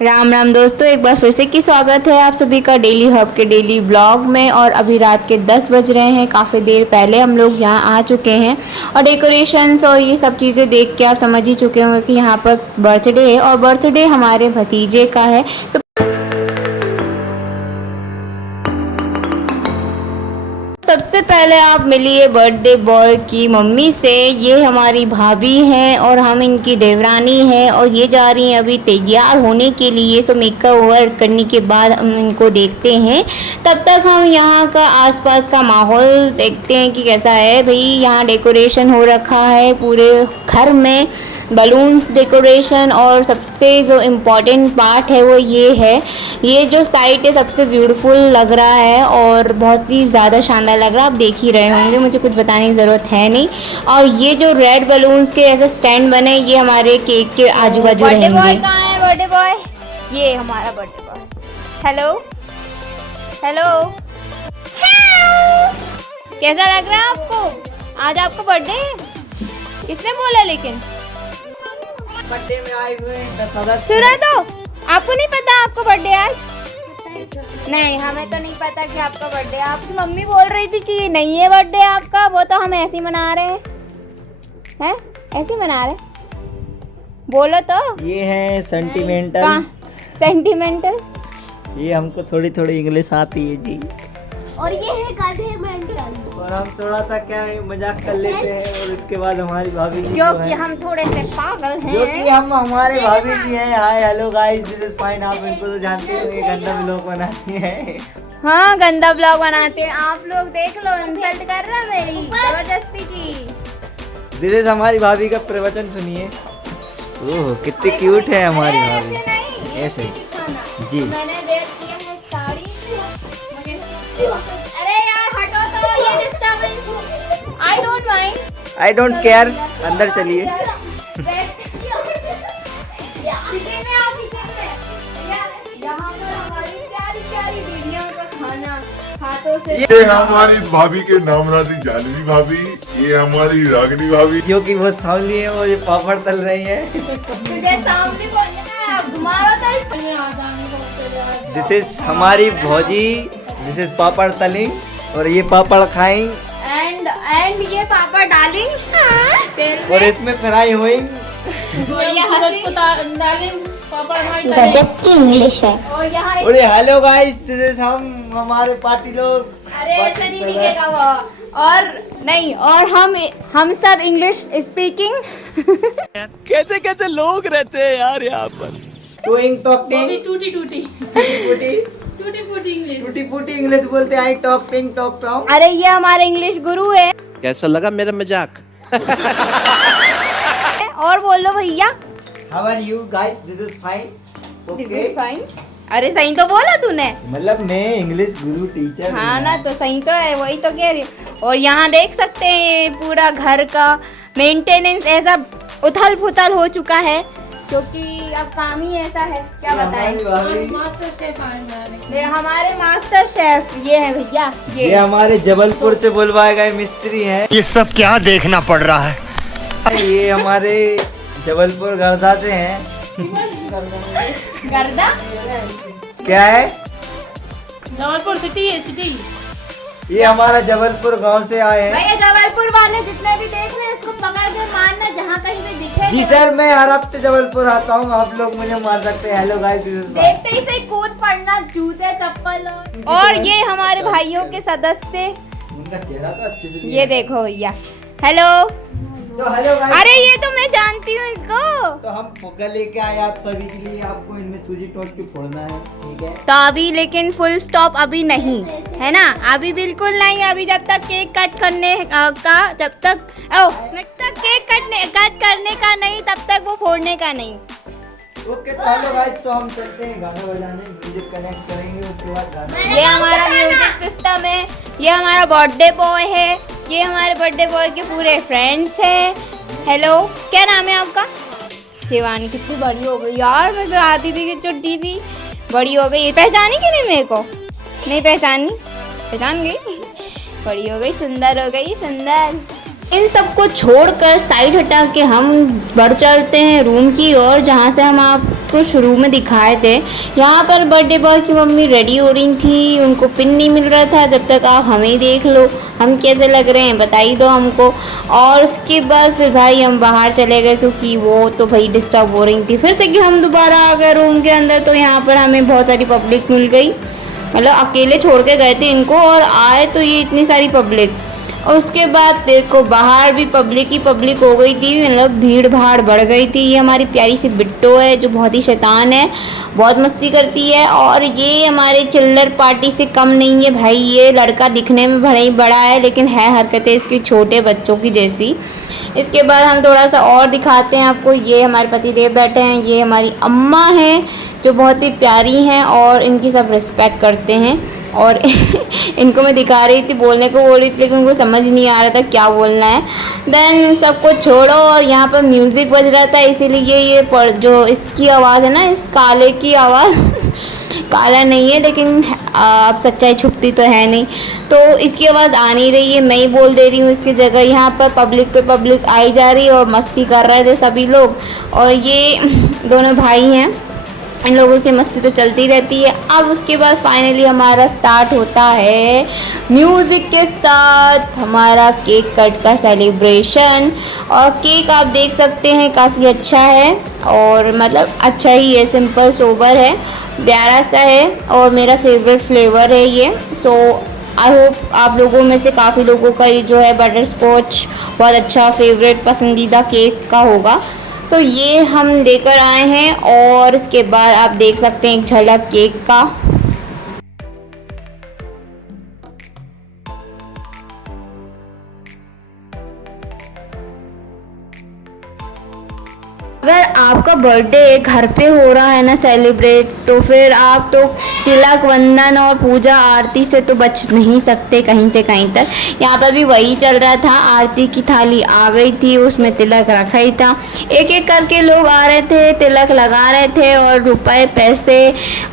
राम राम दोस्तों, एक बार फिर से की स्वागत है आप सभी का डेली हब के डेली ब्लॉग में। और अभी रात के 10 बज रहे हैं। काफ़ी देर पहले हम लोग यहाँ आ चुके हैं और डेकोरेशंस और ये सब चीज़ें देख के आप समझ ही चुके होंगे कि यहाँ पर बर्थडे है और बर्थडे हमारे भतीजे का है। सबसे पहले आप मिलिए बर्थडे बॉय की मम्मी से। ये हमारी भाभी हैं और हम इनकी देवरानी हैं और ये जा रही हैं अभी तैयार होने के लिए। सो मेकअप ओवर करने के बाद हम इनको देखते हैं। तब तक हम यहाँ का आसपास का माहौल देखते हैं कि कैसा है। भाई यहाँ डेकोरेशन हो रखा है पूरे घर में, बलून्स डेकोरेशन। और सबसे जो इम्पोर्टेंट पार्ट है वो ये है, ये जो साइट है सबसे ब्यूटीफुल लग रहा है और बहुत ही ज़्यादा शानदार लग रहा है। आप देख ही रहे होंगे, मुझे कुछ बताने की ज़रूरत है नहीं। और ये जो रेड बलून्स के ऐसे स्टैंड बने, ये हमारे केक के आजू बाजू रहेंगे। बर्थडे बॉय कहाँ है? बर्थडे बॉय, ये हमारा बर्थडे बॉय। हेलो हेलो, कैसा लग रहा है आपको? आज आपका बर्थडे है? किसने बोला? लेकिन बर्थडे में आए हुए हैं। सुना तो आपको नहीं पता आपका बर्थडे आज? नहीं, हमें तो नहीं पता कि आपका बर्थडे। आपकी मम्मी बोल रही थी कि नहीं है बर्थडे आपका, वो तो हम ऐसे ही मना रहे हैं। ऐसे ही मना रहे, बोलो तो। ये है सेंटिमेंटल। सेंटिमेंटल, ये हमको थोड़ी थोड़ी इंग्लिश आती है जी। और ये है गधे मेंटल। और हम थोड़ा सा क्या है मजाक कर लेते हैं। और उसके बाद हमारी भाभी जी क्योंकि हम थोड़े से पागल हैं। जो कि हम हमारे भाभी जी हैं। Hi hello guys, this is fine. आप इनको तो जानते हो, ये गंदा ब्लॉग बनाती है। हाँ, गंदा ब्लॉग बनाते हैं। आप लोग देख लो, इंसल्ट कर रहा है मेरी जबरदस्ती की। दिस इज हमारी भाभी का प्रवचन सुनिए। ओह कितनी क्यूट है हमारी भाभी। ऐसे जी। मैंने देख दिया है साड़ी। अरे यार हटो तो, ये disturbance. I don't mind, I don't care. अंदर चलिए। ये हमारी भाभी के नाम राशि जानवी भाभी, ये हमारी रागनी भाभी जो कि बहुत सावली है। वो ये पापड़ तल रही है। तुझे सामने पड़ना घुमारो तो। दिस इज हमारी भौजी। दिस इज पापड़ तलिंग और ये पापड़ खाएंगे एंड ये पापड़ डालिंग और इसमें फ्राई हुई। गजब की इंग्लिश है। और यहाँ अरे हेलो गाइस, दिस इज हम हमारे पार्टी लोग। अरे ऐसा नहीं दिखेगा वो। और नहीं, और हम सब इंग्लिश स्पीकिंग। कैसे कैसे लोग रहते हैं यार यहाँ पर। टूइंग टॉकिंग टूटी फूटी इंग्लिश बोलते हैं। I talking talk talk. अरे ये हमारे इंग्लिश गुरु है। कैसा लगा मेरा मजाक? और बोलो भैया। How are you guys? This is fine. Okay fine. अरे सही तो बोला तूने। मतलब मैं इंग्लिश गुरु टीचर। हाँ ना, तो सही तो है, वही तो कह रही हूँ। और यहाँ देख सकते हैं पूरा घर का मेंटेनेंस ऐसा उथल पुथल हो चुका है, क्योंकि अब काम ही ऐसा है। क्या बताएं। ये हमारे मास्टर शेफ ये है भैया। ये हमारे जबलपुर से बुलवाए गए मिस्त्री हैं। ये सब क्या देखना पड़ रहा है? ये हमारे जबलपुर गर्दा से हैं। गर्दा क्या है? जबलपुर सिटी है, सिटी। ये हमारा जबलपुर गांव से आए हैं। भैया जबलपुर वाले जितने भी देख रहे हैं इसको पकड़ के मारना जहाँ कहीं भी दिखे। जी सर, मैं हर हफ्ते जबलपुर आता हूँ। आप लोग मुझे मार सकते हैं। हेलो गाइस, देखते ही से कूद पड़ना, जूते चप्पल। और ये हमारे भाइयों के सदस्य, उनका चेहरा तो अच्छे से ये देखो भैया। हेलो। तो हेलो गाइस। अरे ये तो मैं जानती हूँ इसको। तो हम फुग्गा लेके आए आप सभी के लिए। आपको इनमें सूजी टोट के फोड़ना है, ठीक है? तो अभी लेकिन फुल स्टॉप अभी नहीं है ना, अभी बिल्कुल नहीं। अभी जब तक केक कट करने का, जब तक केक कट करने का नहीं, तब तक वो फोड़ने का नहीं। ओके तो हेलो गाइस, तो हम चलते हैं गाना बजाने। म्यूजिक कनेक्ट करेंगे, उसके बाद गाना। ये हमारा म्यूजिक सिस्टम है। ये हमारा बर्थडे बॉय है। ये हमारे बर्थडे बॉय के पूरे फ्रेंड्स हैं। हेलो, क्या नाम है आपका? शिवानी। कितनी बड़ी हो गई यार, मैं तो आती थी कि छोटी थी, बड़ी हो गई। पहचानी कि नहीं मेरे को? नहीं पहचानी? पहचान गई। बड़ी हो गई, सुंदर हो गई, सुंदर। इन सबको छोड़कर साइड हटा के हम बढ़ चलते हैं रूम की ओर, जहाँ से हम आप आपको शुरू में दिखाए थे। यहाँ पर बर्थडे बॉय की मम्मी रेडी हो रही थी, उनको पिन नहीं मिल रहा था। जब तक आप हमें देख लो हम कैसे लग रहे हैं बता ही दो हमको। और उसके बाद फिर भाई हम बाहर चले गए क्योंकि वो तो भाई डिस्टर्ब हो रही थी। फिर से कि हम दोबारा आ गए रूम के अंदर, तो यहाँ पर हमें बहुत सारी पब्लिक मिल गई। मतलब अकेले छोड़ के गए थे इनको और आए तो ये इतनी सारी पब्लिक। और उसके बाद देखो बाहर भी पब्लिक ही पब्लिक हो गई थी, मतलब भीड़ भाड़ बढ़ गई थी। ये हमारी प्यारी सी बिट्टो है जो बहुत ही शैतान है, बहुत मस्ती करती है। और ये हमारे चिल्लर पार्टी से कम नहीं है भाई। ये लड़का दिखने में भले ही बड़ा है लेकिन है हरकतें इसकी छोटे बच्चों की जैसी। इसके बाद हम थोड़ा सा और दिखाते हैं आपको। ये हमारे पतिदेव बैठे हैं, ये हमारी अम्मा हैं जो बहुत ही प्यारी हैं और इनकी सब रिस्पेक्ट करते हैं। और इनको मैं दिखा रही थी, बोलने को बोल रही थी लेकिन उनको समझ नहीं आ रहा था क्या बोलना है। देन सबको छोड़ो और यहाँ पर म्यूज़िक बज रहा था, इसीलिए ये जो इसकी आवाज़ है ना, इस काले की आवाज़ काला नहीं है लेकिन अब सच्चाई छुपती तो है नहीं, तो इसकी आवाज़ आ नहीं रही है। मैं ही बोल दे रही हूँ इसकी जगह। यहाँ पर पब्लिक पे पब्लिक आई जा रही है और मस्ती कर रहे थे सभी लोग। और ये दोनों भाई हैं, इन लोगों की मस्ती तो चलती रहती है। अब उसके बाद फाइनली हमारा स्टार्ट होता है म्यूज़िक के साथ हमारा केक कट का सेलिब्रेशन। और केक आप देख सकते हैं काफ़ी अच्छा है और मतलब अच्छा ही है, सिंपल सोबर है, प्यारा सा है और मेरा फेवरेट फ्लेवर है ये। सो आई होप आप लोगों में से काफ़ी लोगों का ये जो है बटर स्कॉच बहुत अच्छा फेवरेट पसंदीदा केक का होगा। सो ये हम लेकर आए हैं और इसके बाद आप देख सकते हैं एक झलक केक का। अगर आपका बर्थडे घर पे हो रहा है ना सेलिब्रेट, तो फिर आप तो तिलक वंदन और पूजा आरती से तो बच नहीं सकते कहीं से कहीं तक। यहाँ पर भी वही चल रहा था, आरती की थाली आ गई थी, उसमें तिलक रखा ही था। एक एक करके लोग आ रहे थे, तिलक लगा रहे थे और रुपए पैसे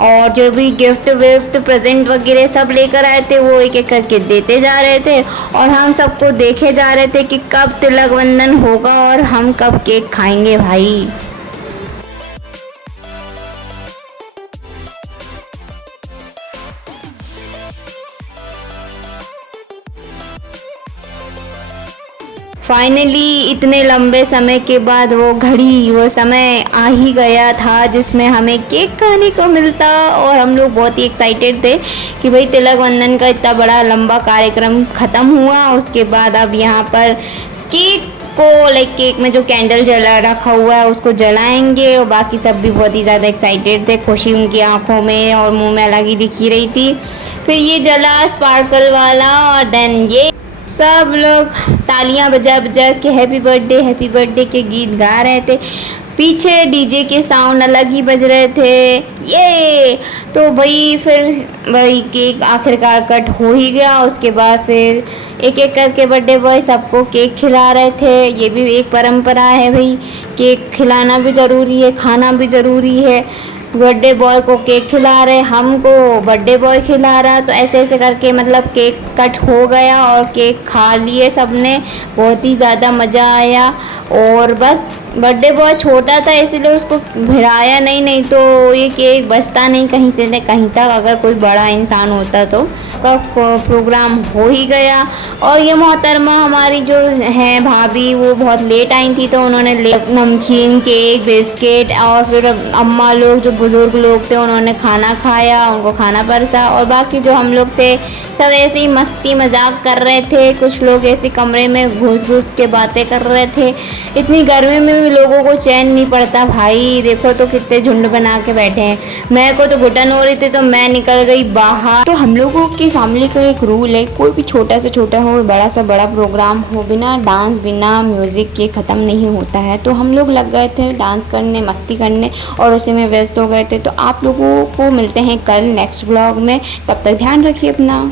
और जो भी गिफ्ट विफ्ट प्रेजेंट वगैरह सब लेकर आए थे वो एक एक करके देते जा रहे थे। और हम सबको देखे जा रहे थे कि कब तिलक वंदन होगा और हम कब केक खाएंगे भाई। फाइनली इतने लंबे समय के बाद वो घड़ी वो समय आ ही गया था जिसमें हमें केक खाने को मिलता। और हम लोग बहुत ही एक्साइटेड थे कि भाई तिलक वंदन का इतना बड़ा लंबा कार्यक्रम ख़त्म हुआ। उसके बाद अब यहाँ पर केक को केक में जो कैंडल जला रखा हुआ है उसको जलाएंगे। और बाकी सब भी बहुत ही ज़्यादा एक्साइटेड थे, खुशी उनकी आंखों में और मुंह में अलग ही दिखी रही थी। फिर ये जला स्पार्कल वाला और देन ये सब लोग तालियां बजा बजा के हैप्पी बर्थडे के गीत गा रहे थे। पीछे डीजे के साउंड अलग ही बज रहे थे। ये तो भाई फिर भाई केक आखिरकार कट हो ही गया। उसके बाद फिर एक एक करके बर्थडे बॉय सबको केक खिला रहे थे। ये भी एक परंपरा है भाई, केक खिलाना भी ज़रूरी है, खाना भी ज़रूरी है। बर्थडे बॉय को केक खिला रहे, हमको बर्थडे बॉय खिला रहा, तो ऐसे ऐसे करके मतलब केक कट हो गया और केक खा लिए सबने। बहुत ही ज़्यादा मज़ा आया। और बस बर्थडे बॉय छोटा था इसीलिए उसको भिड़ाया नहीं तो ये केक बचता नहीं कहीं से न कहीं तक। अगर कोई बड़ा इंसान होता तो प्रोग्राम हो ही गया। और ये मोहतरमा हमारी जो है भाभी वो बहुत लेट आई थी, तो उन्होंने नमकीन केक बिस्किट और फिर अम्मा लोग जो बुज़ुर्ग लोग थे उन्होंने खाना खाया, उनको खाना परसा। और बाकी जो हम लोग थे सब ऐसे ही मस्ती मजाक कर रहे थे। कुछ लोग ऐसे कमरे में घुस के बातें कर रहे थे। इतनी गर्मी में भी लोगों को चैन नहीं पड़ता भाई। देखो तो कितने झुंड बना के बैठे हैं। मैं को तो घुटन हो रही थी तो मैं निकल गई बाहर। तो हम लोगों की फैमिली का एक रूल है, कोई भी छोटा से छोटा हो बड़ा सा बड़ा प्रोग्राम हो, बिना डांस बिना म्यूज़िक के ख़त्म नहीं होता है। तो हम लोग लग गए थे डांस करने, मस्ती करने और उसी में व्यस्त हो गए थे। तो आप लोगों को मिलते हैं कल नेक्स्ट व्लॉग में, तब तक ध्यान रखिए अपना।